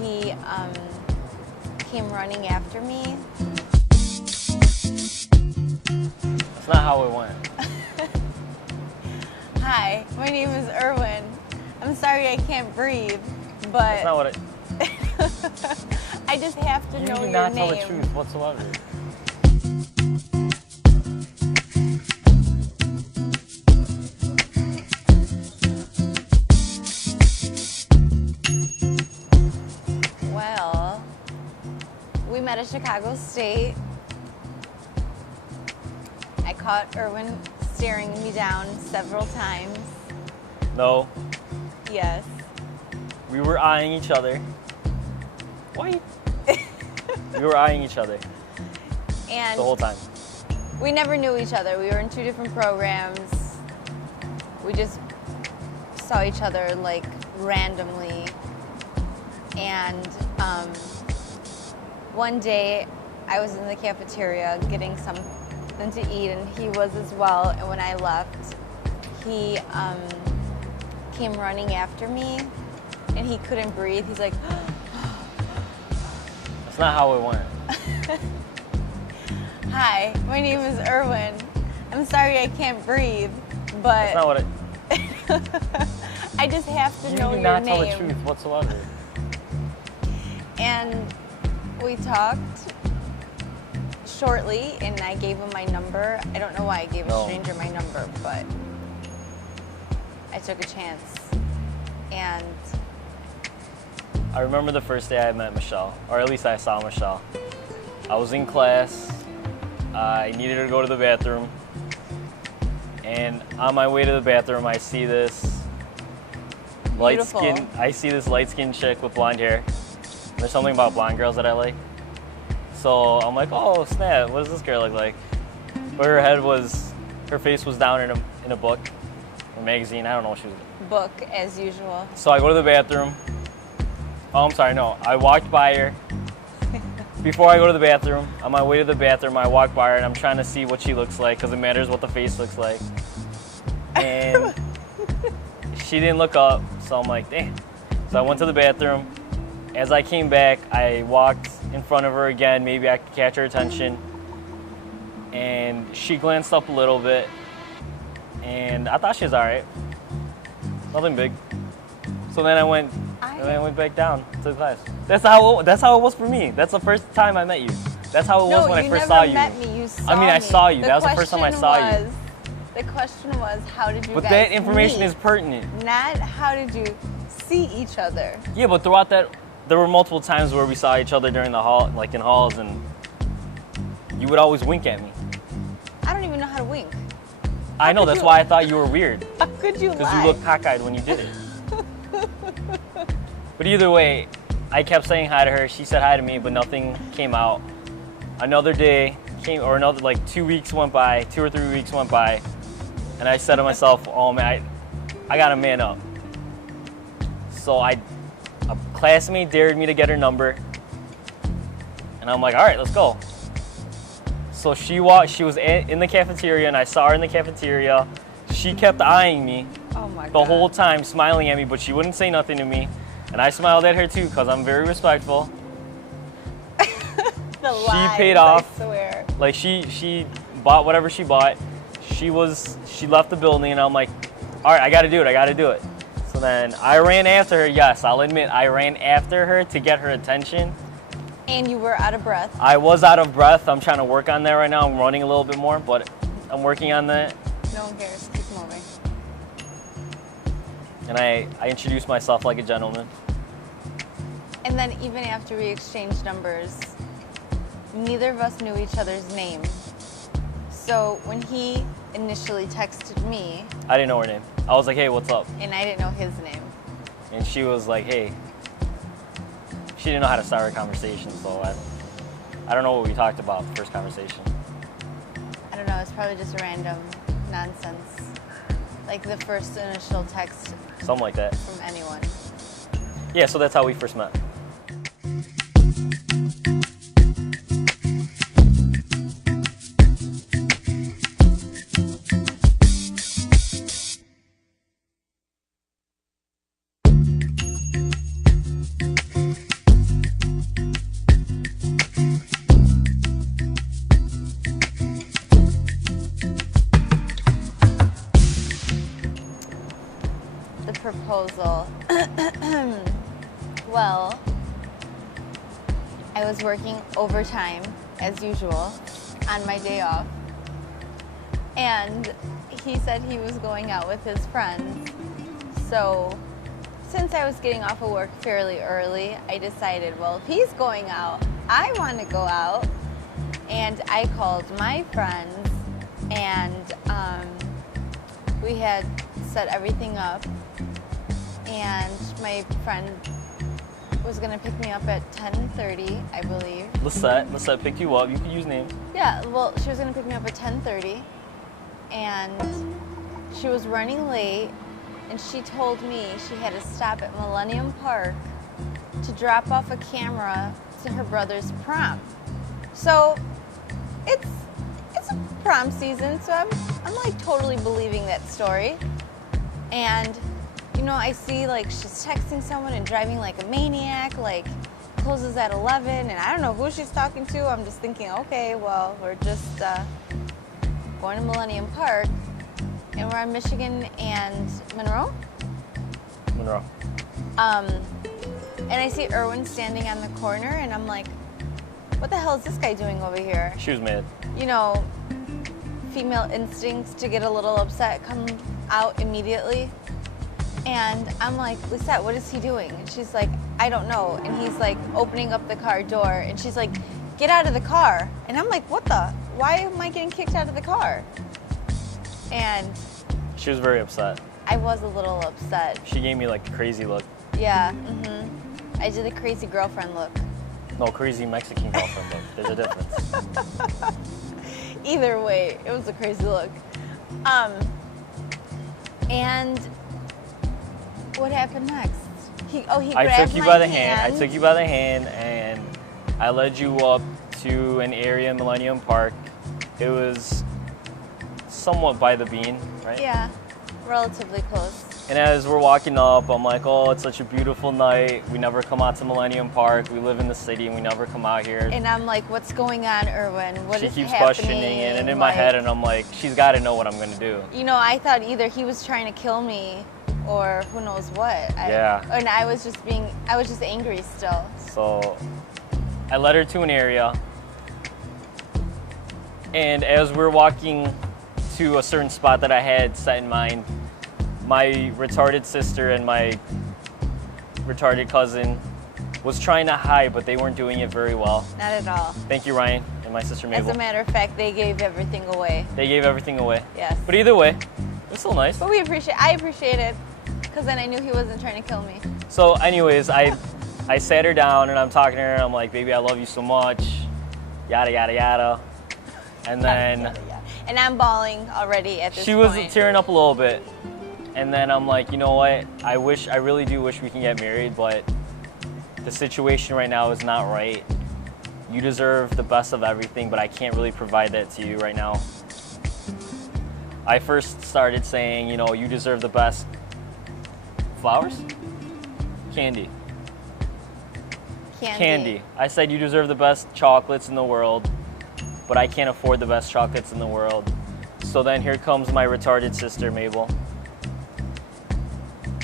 He came running after me. That's not how it went. Hi, my name is Irwin. I'm sorry I can't breathe, but That's not what it... I just have to know You do your not name. tell the truth whatsoever. Well, we met at Chicago State. I caught Irwin staring me down several times. No, Yes. we were eyeing each other. Why? We were eyeing each other And the whole time. we never knew each other. We were in two different programs. We just saw each other like randomly. And one day I was in the cafeteria getting something to eat, and he was as well. And when I left, he came running after me, and he couldn't breathe. He's like, That's not how it went. "Hi, my name is Irwin. I'm sorry I can't breathe, but That's not what it... I just have to You know do your not name." tell the truth whatsoever. And we talked shortly, and I gave him my number. I don't know why I gave a No. stranger my number, but I took a chance. And I remember the first day I met Michelle, or at least I saw Michelle. I was in class. I needed to go to the bathroom. And on my way to the bathroom, I see this Beautiful. light-skinned chick with blonde hair. There's something about blonde girls that I like. So I'm like, oh snap, what does this girl look like? But her face was down in a book, or magazine, I don't know what she was. book as usual. So I go to the bathroom. Oh, I'm sorry, no. I walked by her. Before I go to the bathroom, on my way to the bathroom, I walk by her and I'm trying to see what she looks like because it matters what the face looks like. And she didn't look up, so I'm like, damn. So I went to the bathroom. As I came back, I walked in front of her again. Maybe I could catch her attention. And she glanced up a little bit. And I thought she was all right. Nothing big. So then I went back down to the class. That's how it was for me. That's the first time I met you. That's how it was when I first saw you. No, you never met me. You saw I mean, I me. saw you. That was the first time I saw you. The question was, how did you But guys that information meet? is pertinent. Not how did you see each other. Yeah, but throughout that, there were multiple times where we saw each other during the hall, like in halls, and you would always wink at me. I don't even know how to wink. I know, could that's you- why I thought you were weird. How could you Because lie? you looked cockeyed when you did it. But either way, I kept saying hi to her. She said hi to me, but nothing came out. Another day came, or another, like 2 weeks went by, 2 or 3 weeks went by, and I said to myself, oh man, I gotta man up. So a classmate dared me to get her number, and I'm like, all right, let's go. So she was in the cafeteria, and I saw her in the cafeteria. She kept eyeing me Oh my God. the whole time, smiling at me, but she wouldn't say nothing to me. And I smiled at her too, because I'm very respectful. The lies, paid off. I swear. Like she bought whatever she bought. She left the building, and I'm like, all right, I gotta do it. So then I ran after her. Yes, I'll admit, I ran after her to get her attention. And you were out of breath. I was out of breath. I'm trying to work on that right now. I'm running a little bit more, but I'm working on that. No one cares. Keep moving. And I introduced myself like a gentleman. And then even after we exchanged numbers, neither of us knew each other's name. So when he initially texted me, I didn't know her name. I was like, hey, what's up? and I didn't know his name. And she was like, hey. She didn't know how to start a conversation, so I don't know what we talked about the first conversation. I don't know, it's probably just random nonsense. Like the first initial text Something like that. from anyone. Yeah, so that's how we first met. proposal. Well, I was working overtime as usual on my day off, and he said he was going out with his friends. So since I was getting off of work fairly early, I decided, well, if he's going out, I want to go out. And I called my friends, and we had set everything up, and my friend was gonna pick me up at 10:30, I believe. Lisette picked you up. You can use names. Yeah, well, she was gonna pick me up at 10:30, and she was running late, and she told me she had to stop at Millennium Park to drop off a camera to her brother's prom. So it's a prom season, so I'm like totally believing that story. And you know, I see like she's texting someone and driving like a maniac, like closes at 11, and I don't know who she's talking to. I'm just thinking, okay, well, we're just going to Millennium Park, and we're on Michigan and Monroe. And I see Irwin standing on the corner, and I'm like, what the hell is this guy doing over here? She was mad. You know, female instincts to get a little upset come out immediately. And I'm like, Lisette, what is he doing? And she's like, I don't know. And he's like opening up the car door, and she's like, get out of the car. And I'm like, what the? Why am I getting kicked out of the car? And She was very upset. I was a little upset. She gave me like a crazy look. Yeah, I did a crazy girlfriend look. No, crazy Mexican girlfriend look. There's a difference. Either way, it was a crazy look. And what happened next? He grabbed I took you my by the hand. I took you by the hand, and I led you up to an area in Millennium Park. It was somewhat by the Bean, right? Yeah, relatively close. And as we're walking up, I'm like, oh, it's such a beautiful night. We never come out to Millennium Park. We live in the city, and we never come out here. And I'm like, what's going on, Irwin? What is She keeps happening? questioning it, and in my head, and I'm like, she's got to know what I'm going to do. You know, I thought either he was trying to kill me or who knows what. Yeah. And I was just angry still. So I led her to an area, and as we're walking to a certain spot that I had set in mind, my retarded sister and my retarded cousin was trying to hide, but they weren't doing it very well. Not at all. Thank you, Ryan, and my sister Mabel. As a matter of fact, they gave everything away. They gave everything away. Yes. But either way, it was still nice. But I appreciate it, because then I knew he wasn't trying to kill me. So anyways, I sat her down, and I'm talking to her, and I'm like, baby, I love you so much, yada, yada, yada. And then And I'm bawling already at this she point. was tearing up a little bit. And then I'm like, you know what? I really do wish we can get married, but the situation right now is not right. You deserve the best of everything, but I can't really provide that to you right now. I first started saying, you know, you deserve the best. Flowers? Candy. Candy. I said you deserve the best chocolates in the world, but I can't afford the best chocolates in the world. So then here comes my retarded sister, Mabel.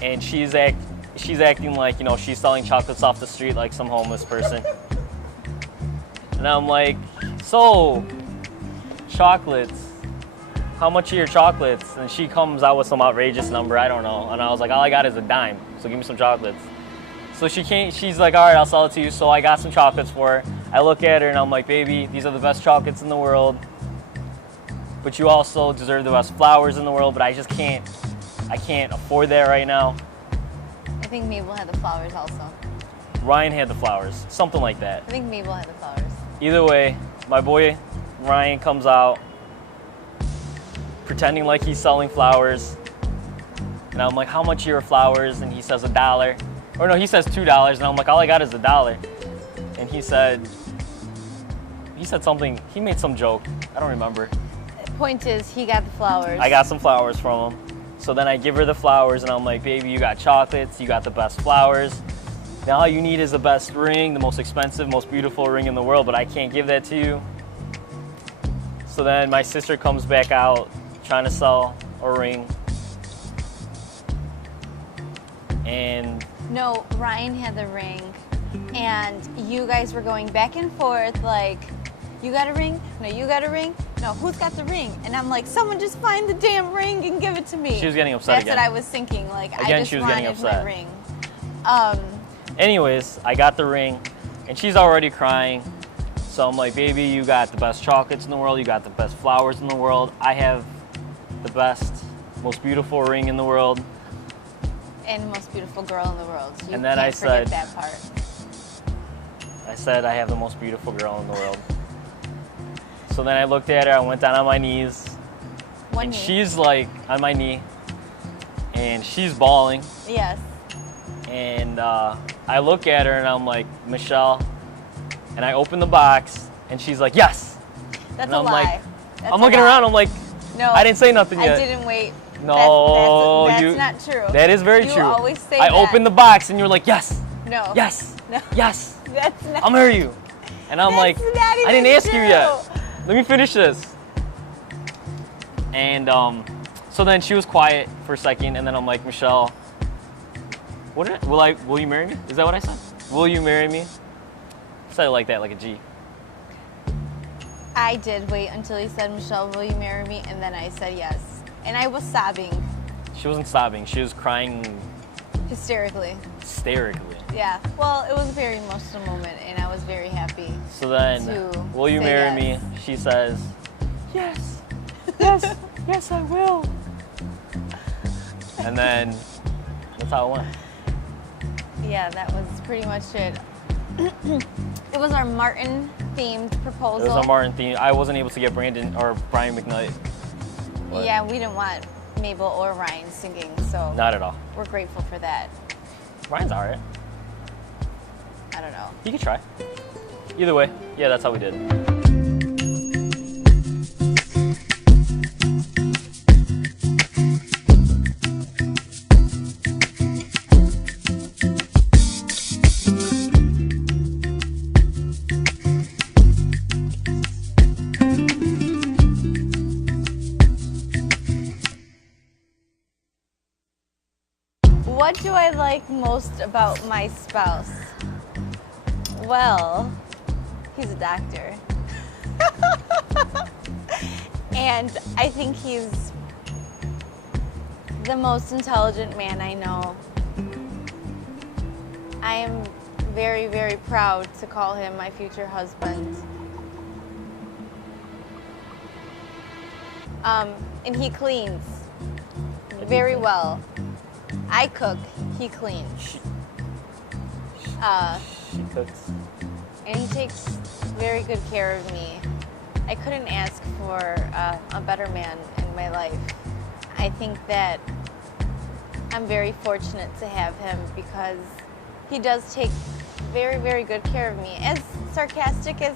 And she's acting like, you know, she's selling chocolates off the street like some homeless person. And I'm like, so, chocolates, how much are your chocolates? And she comes out with some outrageous number, I don't know. And I was like, all I got is a dime, so give me some chocolates. So she's like, all right, I'll sell it to you. So I got some chocolates for her. I look at her and I'm like, baby, these are the best chocolates in the world, but you also deserve the best flowers in the world, but I can't afford that right now. I think Mabel had the flowers also. Ryan had the flowers, something like that. I think Mabel had the flowers. Either way, my boy Ryan comes out pretending like he's selling flowers. And I'm like, how much are your flowers? And he says $1. Or no, he says $2. And I'm like, all I got is $1. And he said something, he made some joke. I don't remember. Point is, he got the flowers. I got some flowers from him. So then I give her the flowers and I'm like, baby, you got chocolates, you got the best flowers. Now all you need is the best ring, the most expensive, most beautiful ring in the world, but I can't give that to you. So then my sister comes back out trying to sell a ring. And No, Ryan had the ring, and you guys were going back and forth like, you got a ring? No, you got a ring? No, who's got the ring? And I'm like, someone just find the damn ring and give it to me. she was getting upset That's again. what I was thinking. Like, I Again, just she was wanted getting upset. my ring. Anyways, I got the ring, and she's already crying. So I'm like, baby, you got the best chocolates in the world. You got the best flowers in the world. I have the best, most beautiful ring in the world. And the most beautiful girl in the world. You And then can't I forget said- that part. I said I have the most beautiful girl in the world. So then I looked at her, I went down on my knees, One and knee. she's like on my knee, and she's bawling. Yes. And I look at her and I'm like, Michelle, and I open the box, and she's like, yes. That's And a I'm lie. like, That's I'm a looking lie. around, I'm like, No, I didn't say nothing yet. I didn't wait. No, that's you. not true. That is very you true. You always say I that. opened the box, and you're like, yes, No. yes, No. yes. That's not. I'll marry you. And I'm like, That's not I didn't even ask you true. yet. Let me finish this. And so then she was quiet for a second, and then I'm like, Michelle, will you marry me? Is that what I said? Will you marry me? I said it like that, like a G. I did wait until he said, Michelle, will you marry me? And then I said yes. And I was sobbing She wasn't sobbing. She was crying hysterically. hysterically. Yeah. Well, it was a very emotional moment, and I was very happy. So then, To will you say marry yes. me? She says, yes, yes, yes, I will. And then that's how it went. Yeah, that was pretty much it. It was our Martin-themed proposal. It was a Martin theme. I wasn't able to get Brandon or Brian McKnight. But Yeah, we didn't want Mabel or Ryan singing, so Not at all. we're grateful for that. Ryan's alright. I don't know. You could try. Either way, yeah, that's how we did. What do I like most about my spouse? Well, he's a doctor. And I think he's the most intelligent man I know. I am very, very proud to call him my future husband. And he cleans very well. I cook, he cleans. She She cooks. and he takes very good care of me. I couldn't ask for a better man in my life. I think that I'm very fortunate to have him because he does take very, very good care of me. As sarcastic as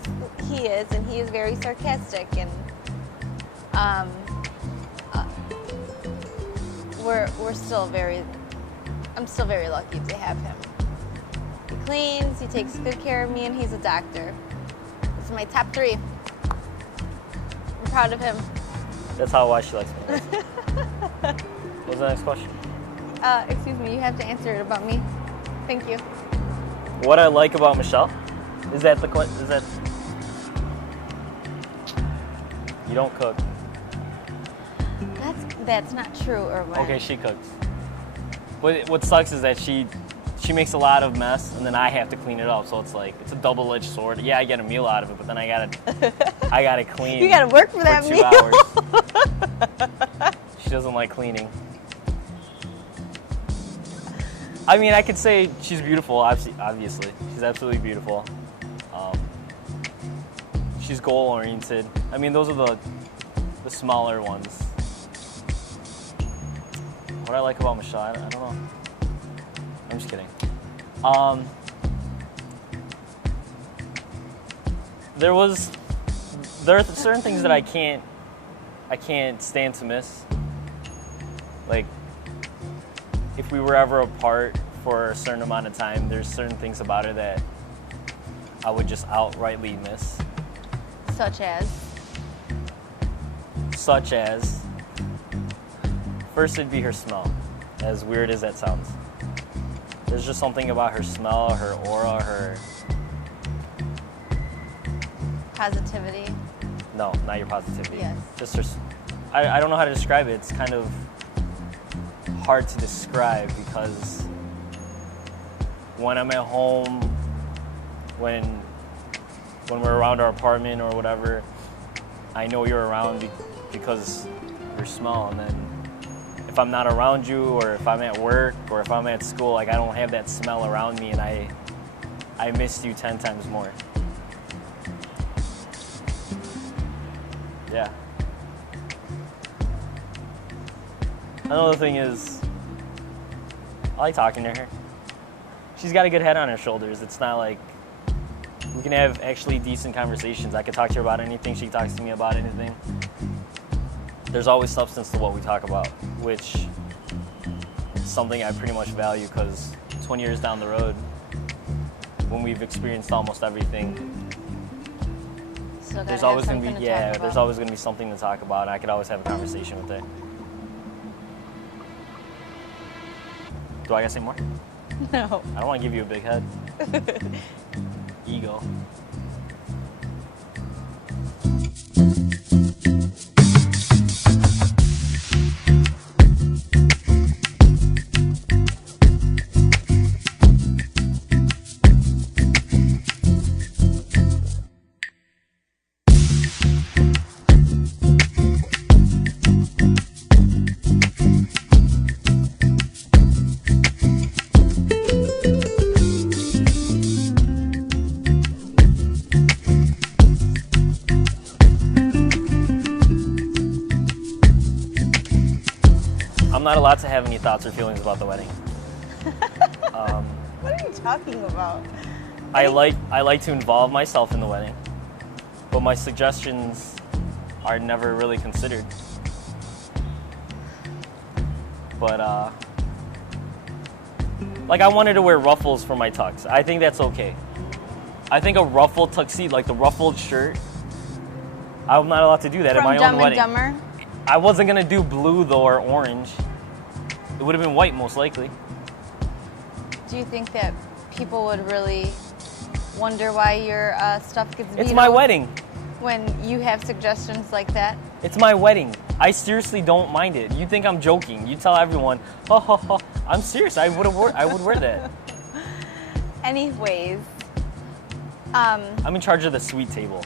he is, and he is very sarcastic, and we're still very, I'm still very lucky to have him. He cleans, he takes good care of me, and he's a doctor. This is my top 3. I'm proud of him. That's why she likes me. What's the next question? Excuse me, you have to answer it about me. Thank you. What I like about Michelle? Is that the question? Is that you don't cook? That's not true, Irwin. Okay, she cooks. But what sucks is that she makes a lot of mess, and then I have to clean it up. So it's like it's a double-edged sword. Yeah, I get a meal out of it, but then I gotta clean. You gotta work for that 2 meal. hours. She doesn't like cleaning. I mean, I could say she's beautiful. Obviously, she's absolutely beautiful. She's goal-oriented. I mean, those are the smaller ones. What I like about Michelle, I don't know. I'm just kidding. There are certain things that I can't stand to miss. Like, if we were ever apart for a certain amount of time, there's certain things about her that I would just outrightly miss. Such as, first it'd be her smell, as weird as that sounds. There's just something about her smell, her aura, her... Positivity. No, not your positivity. Yes. Just her... I don't know how to describe it. It's kind of hard to describe because when I'm at home, when we're around our apartment or whatever, I know you're around because your smell. And then if I'm not around you, or if I'm at work, or if I'm at school, like I don't have that smell around me, and I missed you 10 times more. Yeah. Another thing is, I like talking to her. She's got a good head on her shoulders. It's not like we can have actually decent conversations. I can talk to her about anything. She talks to me about anything. There's always substance to what we talk about, which is something I pretty much value because 20 years down the road, when we've experienced almost everything, there's always going to be there's always going to be something to talk about. And I could always have a conversation with her. Do I gotta say more? No. I don't want to give you a big head. Ego. I'm not allowed to have any thoughts or feelings about the wedding. What are you talking about? I like to involve myself in the wedding, but my suggestions are never really considered. But like I wanted to wear ruffles for my tux. I think that's okay. I think a ruffled tuxedo, like the ruffled shirt, I'm not allowed to do that at my own wedding. Dumb and Dumber? I wasn't gonna do blue though, or orange. It would have been white most likely. Do you think that people would really wonder why your stuff gets vetoed? It's my wedding. When you have suggestions like that? It's my wedding. I seriously don't mind it. You think I'm joking. You tell everyone, ho ho ho. I'm serious. I would wear that. Anyways. I'm in charge of the sweet table.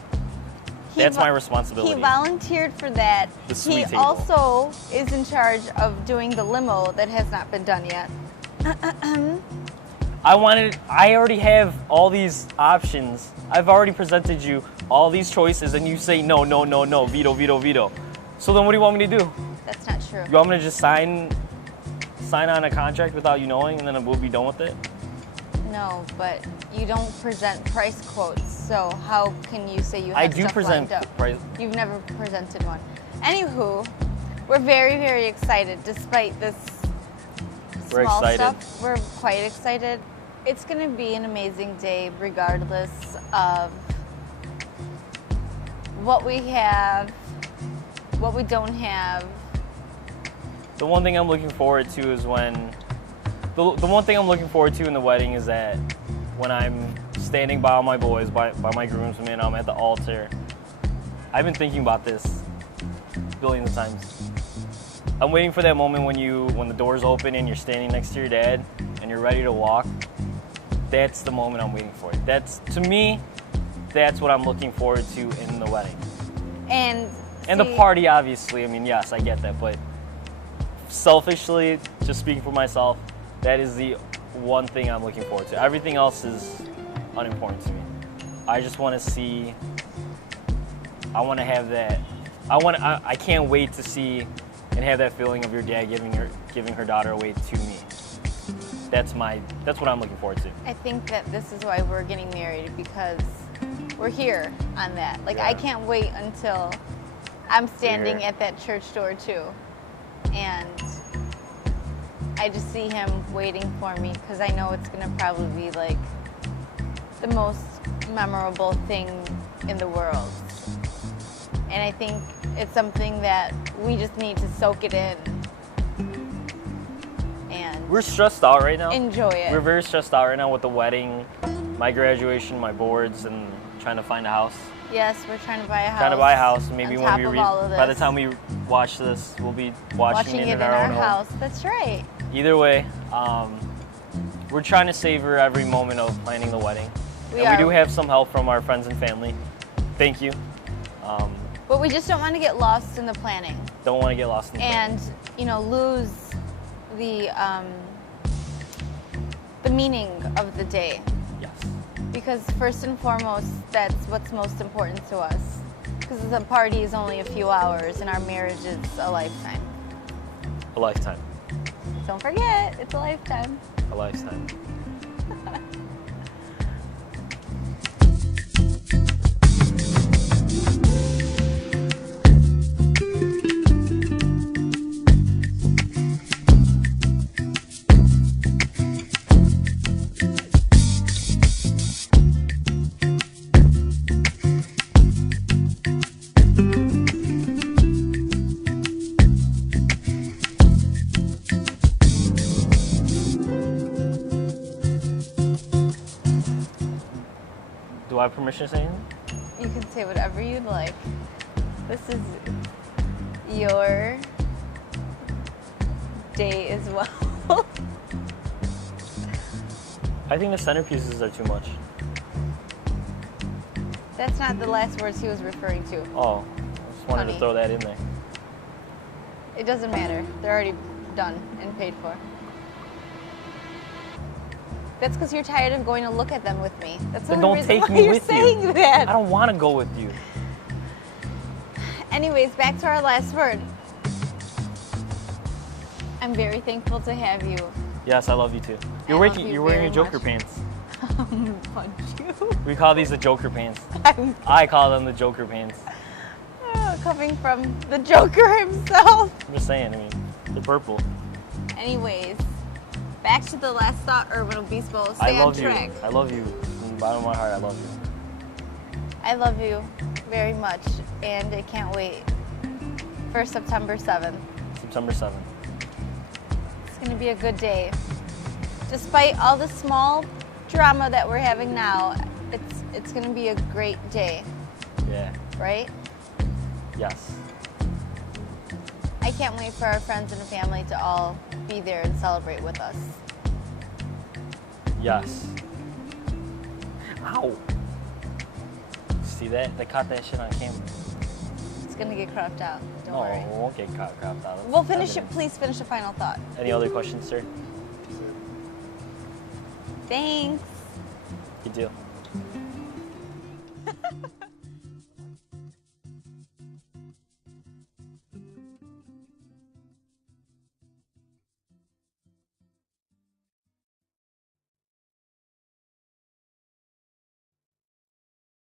That's my responsibility. He volunteered for that. The sweet table. He also is in charge of doing the limo that has not been done yet. I already have all these options. I've already presented you all these choices and you say no, no, no, no, veto, veto, veto. So then what do you want me to do? That's not true. You want me to just sign on a contract without you knowing and then we'll be done with it? No, but you don't present price quotes, so how can you say you have I do stuff present lined up? price. You've never presented one. Anywho, we're very, very excited despite this We're small excited. stuff. We're quite excited. It's going to be an amazing day regardless of what we have, what we don't have. The one thing I'm looking forward to is when the one thing I'm looking forward to in the wedding is that when I'm standing by all my boys, by my groomsmen, I'm at the altar. I've been thinking about this billions of times. I'm waiting for that moment when the doors open and you're standing next to your dad and you're ready to walk. That's the moment I'm waiting for. To me, that's what I'm looking forward to in the wedding. And the party, obviously. I mean, yes, I get that, but selfishly, just speaking for myself, that is the one thing I'm looking forward to. Everything else is unimportant to me. I just want to see. I want to have that. I can't wait to see and have that feeling of your dad giving her daughter away to me. That's what I'm looking forward to. I think that this is why we're getting married, because we're here on that. Like, Yeah. I can't wait until I'm standing at that church door too. And I just see him waiting for me because I know it's gonna probably be like the most memorable thing in the world. And I think it's something that we just need to soak it in. And We're stressed out right now. enjoy it. We're very stressed out right now with the wedding, my graduation, my boards, and trying to find a house. Yes, we're trying to buy a house. Trying to buy a house. Maybe on when top we of all of by the this. time we watch this, we'll be watching it in our our own home. house. That's right. Either way, we're trying to savor every moment of planning the wedding. We We are. do have some help from our friends and family. Thank you. But we just don't want to get lost in the planning Don't want to get lost in the and, lose the meaning of the day. Yes. Because first and foremost, that's what's most important to us. Because the party is only a few hours and our marriage is a lifetime. A lifetime. Don't forget, it's a lifetime. A lifetime. Do I have permission to say anything? You can say whatever you'd like. This is your day as well. I think the centerpieces are too much. That's not the last words he was referring to. Oh, I just wanted Honey. to throw that in there. It doesn't matter. They're already done and paid for. That's because you're tired of going to look at them with me. That's the Then only don't reason take why me you're with saying you. that. I don't want to go with you. Anyways, back to our last word. I'm very thankful to have you. Yes, I love you too. You're love wearing, you you're wearing very your Joker much. pants. I'm gonna punch you. We call these the Joker pants. I'm I call them the Joker pants. coming from the Joker himself. I'm just saying, I mean, they're purple. Anyways, back to the last thought, Irwin Obispo. I Stay on love you. track. I love you. From the bottom of my heart, I love you. I love you very much, and I can't wait for September 7th. September 7th. It's going to be a good day. Despite all the small drama that we're having now, it's going to be a great day, Yeah. right? Yes. I can't wait for our friends and family to all be there and celebrate with us. Yes. Ow. See that? They caught that shit on camera. It's going to get cropped out. Don't No, worry. it won't get cropped out. We'll finish it. Please finish a final thought. Any other questions, sir? Thanks. Good deal.